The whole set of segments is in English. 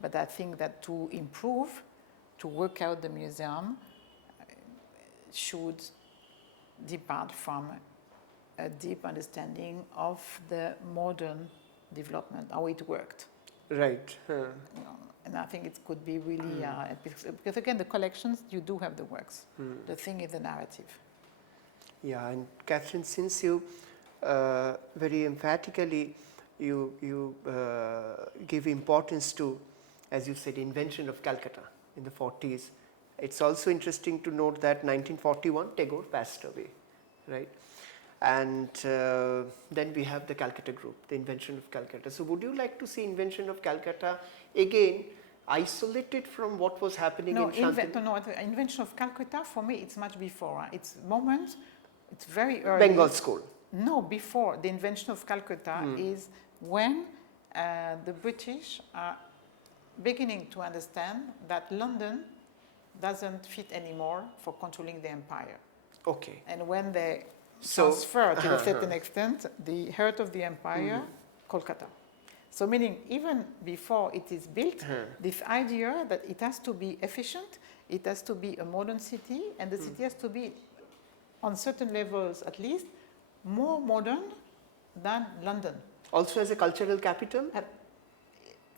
But I think that to improve, to work out the museum, should depart from a deep understanding of the modern development, how it worked. Right. And I think it could be really, because again, the collections, you do have the works. The thing is the narrative. Yeah, and Catherine, since you very emphatically you give importance to, as you said, invention of Calcutta in the 40s, it's also interesting to note that 1941 Tagore passed away, right? And then we have the Calcutta group, the invention of Calcutta. So would you like to see invention of Calcutta again isolated from what was happening in Shantiniketan? The invention of Calcutta, for me, it's much before. It's very early. Bengal school. No, before. The invention of Calcutta is when the British are beginning to understand that London doesn't fit anymore for controlling the empire. Okay. And when they transfer to a certain extent the heart of the empire, Kolkata. So meaning even before it is built, this idea that it has to be efficient, it has to be a modern city, and the city has to be, on certain levels at least, more modern than London. Also as a cultural capital?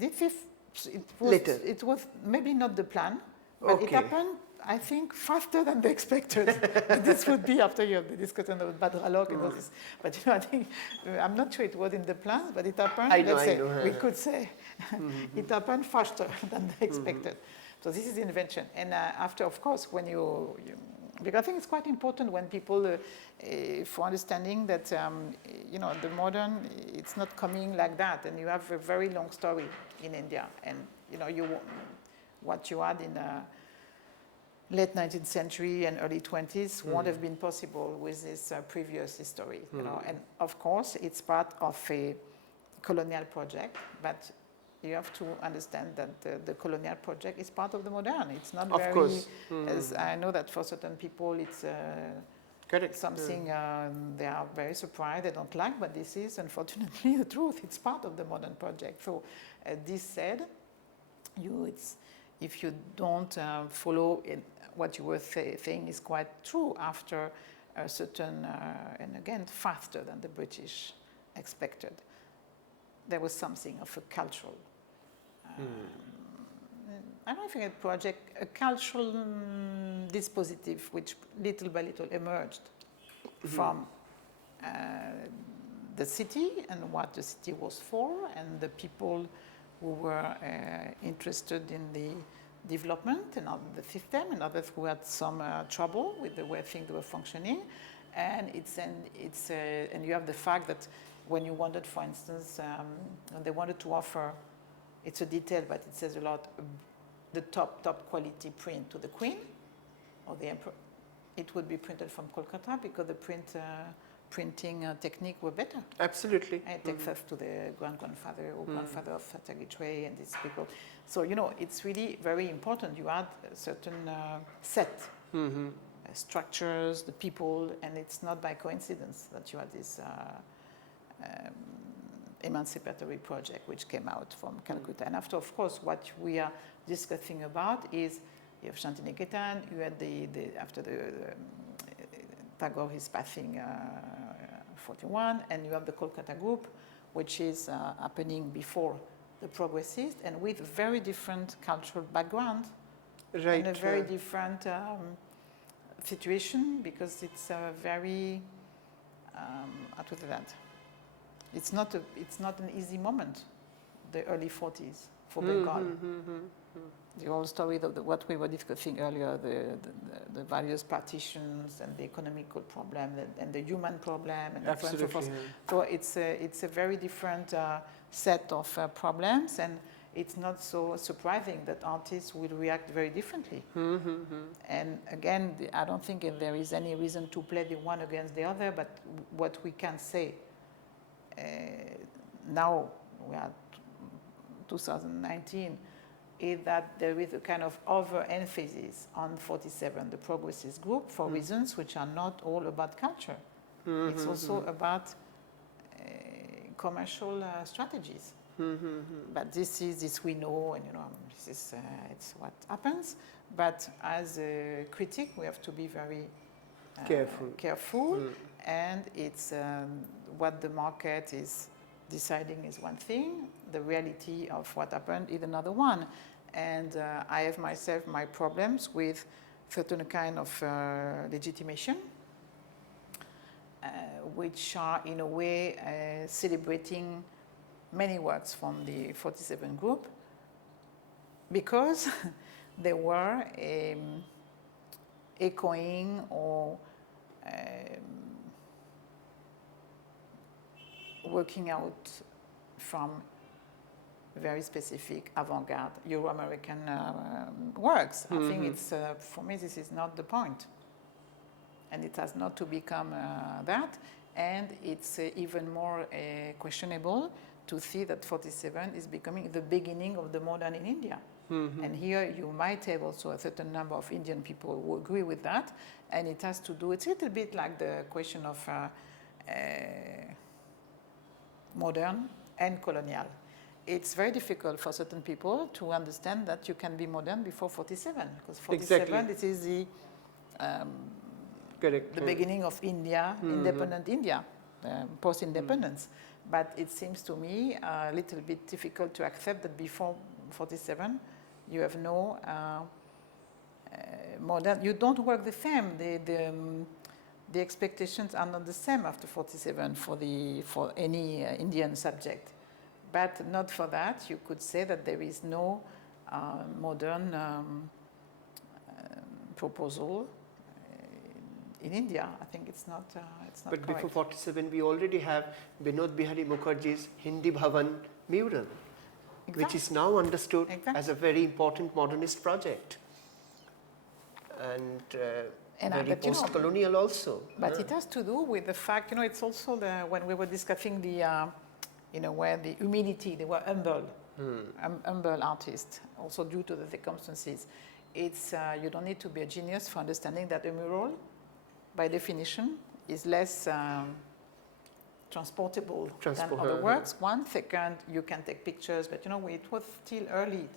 It was maybe not the plan, but it happened, I think, faster than they expected. This would be after you have the discussion about Badralok and all this. But I think, I'm not sure it was in the plans, but it happened, we could say, it happened faster than they expected. So this is the invention. And after, of course, when because I think it's quite important when people, for understanding that, the modern, it's not coming like that. And you have a very long story in India. And, what you had in the late 19th century and early 20s won't have been possible with this previous history. And of course, it's part of a colonial project, but you have to understand that the colonial project is part of the modern. It's not of course. As I know that for certain people it's something they are very surprised, they don't like, but this is unfortunately the truth. It's part of the modern project. So this said, if you don't follow what you were saying is quite true after a certain, and again, faster than the British expected. There was something of a cultural, I don't think a cultural dispositif which little by little emerged from the city and what the city was for, and the people who were interested in the development and of the system, and others who had some trouble with the way things were functioning. And and you have the fact that when you wanted, for instance, they wanted to offer, it's a detail, but it says a lot, the top quality print to the Queen or the Emperor, it would be printed from Kolkata because the printing technique were better. Absolutely. And it takes us to the grandfather or grandfather of Tagitray and these people. So, it's really very important. You add a certain set, structures, the people, and it's not by coincidence that you had this emancipatory project which came out from Calcutta. And after, of course, what we are discussing about is you have Shantiniketan, you had after the Tagore is passing 41, and you have the Kolkata group, which is happening before the Progressists, and with very different cultural background, and a very different situation, because it's a very, how to say that? It's not an easy moment, the early 40s for Bengal. The whole story of what we were discussing earlier, the various partitions and the economical problem and the human problem and so on and so forth. So it's a very different set of problems, and it's not so surprising that artists will react very differently. And again, I don't think there is any reason to play the one against the other, but what we can say now, we are 2019, is that there is a kind of overemphasis on 47, the Progressist group, for reasons which are not all about culture. It's also about commercial strategies. But this we know, and this is it's what happens. But as a critic, we have to be very careful, and it's what the market is deciding is one thing, the reality of what happened is another one. And I have myself my problems with certain kind of legitimation, which are in a way celebrating many works from the 47 group, because they were echoing or working out from very specific avant-garde Euro-American works. I think it's, for me, this is not the point. And it has not to become that. And it's even more questionable to see that 47 is becoming the beginning of the modern in India. And here you might have also a certain number of Indian people who agree with that. And it has to do, it's a little bit like the question of modern and colonial. It's very difficult for certain people to understand that you can be modern before 47, because 47, this is the the beginning of India, independent India, post-independence. But it seems to me a little bit difficult to accept that before 47, you have no modern, you don't work the same. The expectations are not the same after 47 for any Indian subject. But not for that, you could say that there is no modern proposal in India. I think it's not but correct. Before 47, we already have Binod Bihari Mukherjee's Hindi Bhavan mural, which is now understood as a very important modernist project. And very post-colonial also. But it has to do with the fact, it's also when we were discussing the, where the humility, they were humble, humble artists, also due to the circumstances. It's, you don't need to be a genius for understanding that a mural, by definition, is less transportable than other works. 1 second, you can take pictures, but it was still early,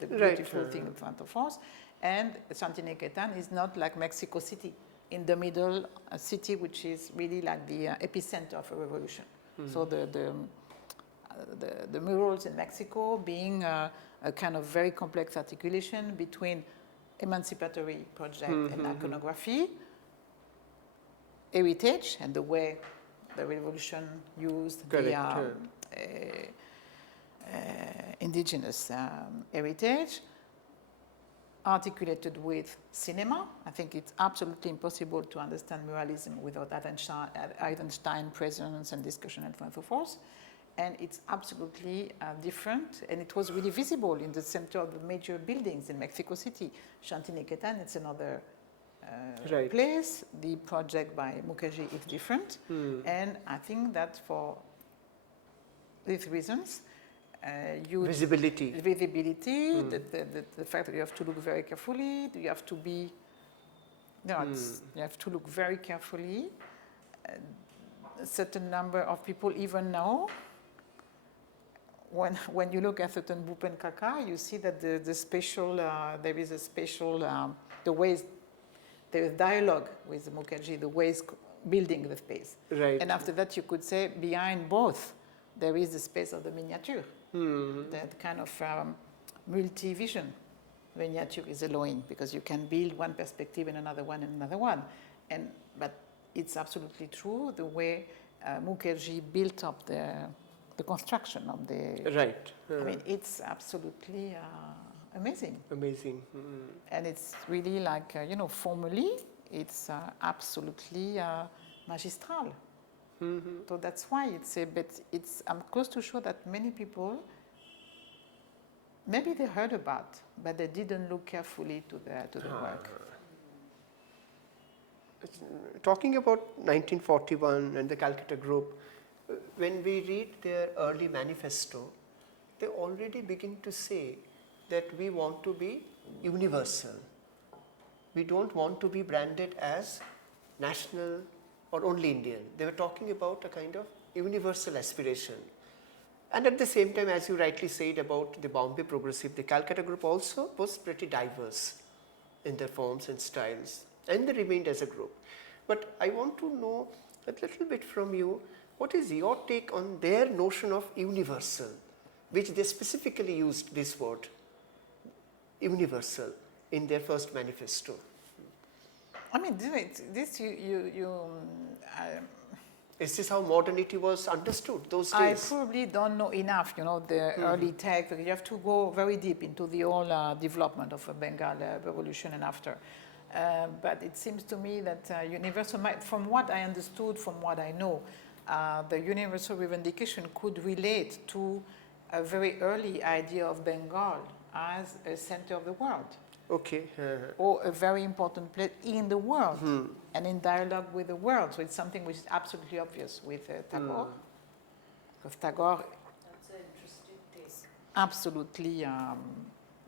the beautiful thing in front of us. And Shantiniketan is not like Mexico City, in the middle, a city which is really like the epicenter of a revolution. So the murals in Mexico being a kind of very complex articulation between emancipatory project and iconography, heritage, and the way the revolution used the indigenous heritage, articulated with cinema. I think it's absolutely impossible to understand muralism without Eisenstein presence and discussion and so forth. And it's absolutely different, and it was really visible in the center of the major buildings in Mexico City. Shantiniketan, it's another place. The project by Mukherjee is different, and I think that for these reasons, visibility, the fact that you have to look very carefully, you have to be, you have to look very carefully. A certain number of people even know, when you look at certain Bhupen Kaka, you see that the spatial, there is a spatial, the ways, there is dialogue with Mukherjee, the ways building the space. Right. And after that, you could say behind both, there is the space of the miniature. That kind of multi-vision miniature is allowing, because you can build one perspective and another one and another one. But it's absolutely true the way Mukherjee built up the construction of the... Right. I mean, it's absolutely amazing. Amazing. And it's really like, formally, it's absolutely magistral. So that's why I'm close to sure that many people, maybe they heard about, but they didn't look carefully to the work. Talking about 1941 and the Calcutta group, when we read their early manifesto, they already begin to say that we want to be universal. We don't want to be branded as national or only Indian. They were talking about a kind of universal aspiration. And at the same time, as you rightly said about the Bombay Progressive, the Calcutta group also was pretty diverse in their forms and styles, and they remained as a group. But I want to know a little bit from you, what is your take on their notion of universal, which they specifically used this word, universal, in their first manifesto? I mean, this Is this how modernity was understood those I days? probably don't know enough, the early text. You have to go very deep into the whole development of a Bengal revolution and after. But it seems to me that universal, from what I understood, from what I know, the universal revendication could relate to a very early idea of Bengal as a center of the world. Okay. Or a very important place in the world and in dialogue with the world. So it's something which is absolutely obvious with Tagore. Because Tagore, That's an interesting take. absolutely,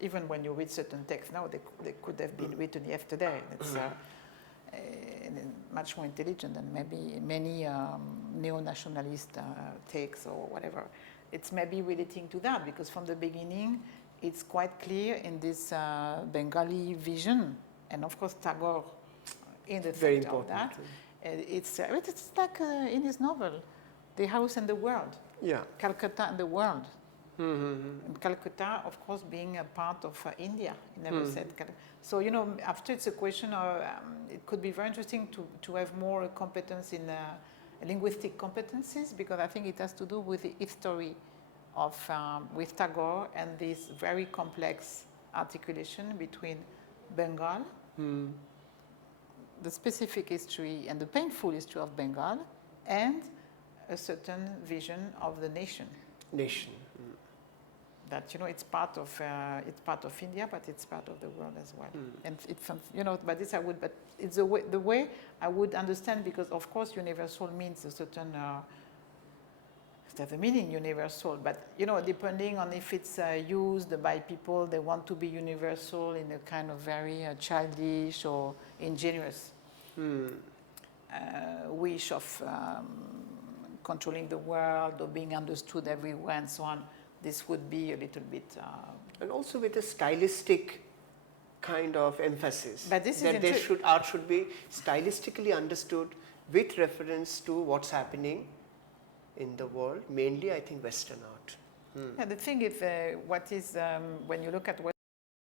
even when you read certain texts now, they could have been written yesterday. It's much more intelligent than maybe many neo-nationalist takes or whatever. It's maybe relating to that because from the beginning, it's quite clear in this Bengali vision, and of course Tagore in the Very center of important. that. It's like in his novel, The House and the World, Yeah. Calcutta and the world. And Calcutta, of course, being a part of India. He never said Calcutta. So, after it's a question of, it could be very interesting to have more competence in linguistic competencies, because I think it has to do with the history of, with Tagore and this very complex articulation between Bengal, the specific history and the painful history of Bengal, and a certain vision of the nation. Nation. That it's part of India, but it's part of the world as well. And it's but this I would, but it's the way I would understand, because of course universal means a certain. It has a meaning, universal, but depending on if it's used by people, they want to be universal in a kind of very childish or ingenuous wish of controlling the world or being understood everywhere and so on. This would be a little bit... and also with a stylistic kind of emphasis. But this that is art should be stylistically understood with reference to what's happening in the world, mainly I think Western art. Yeah, the thing is, what is, when you look at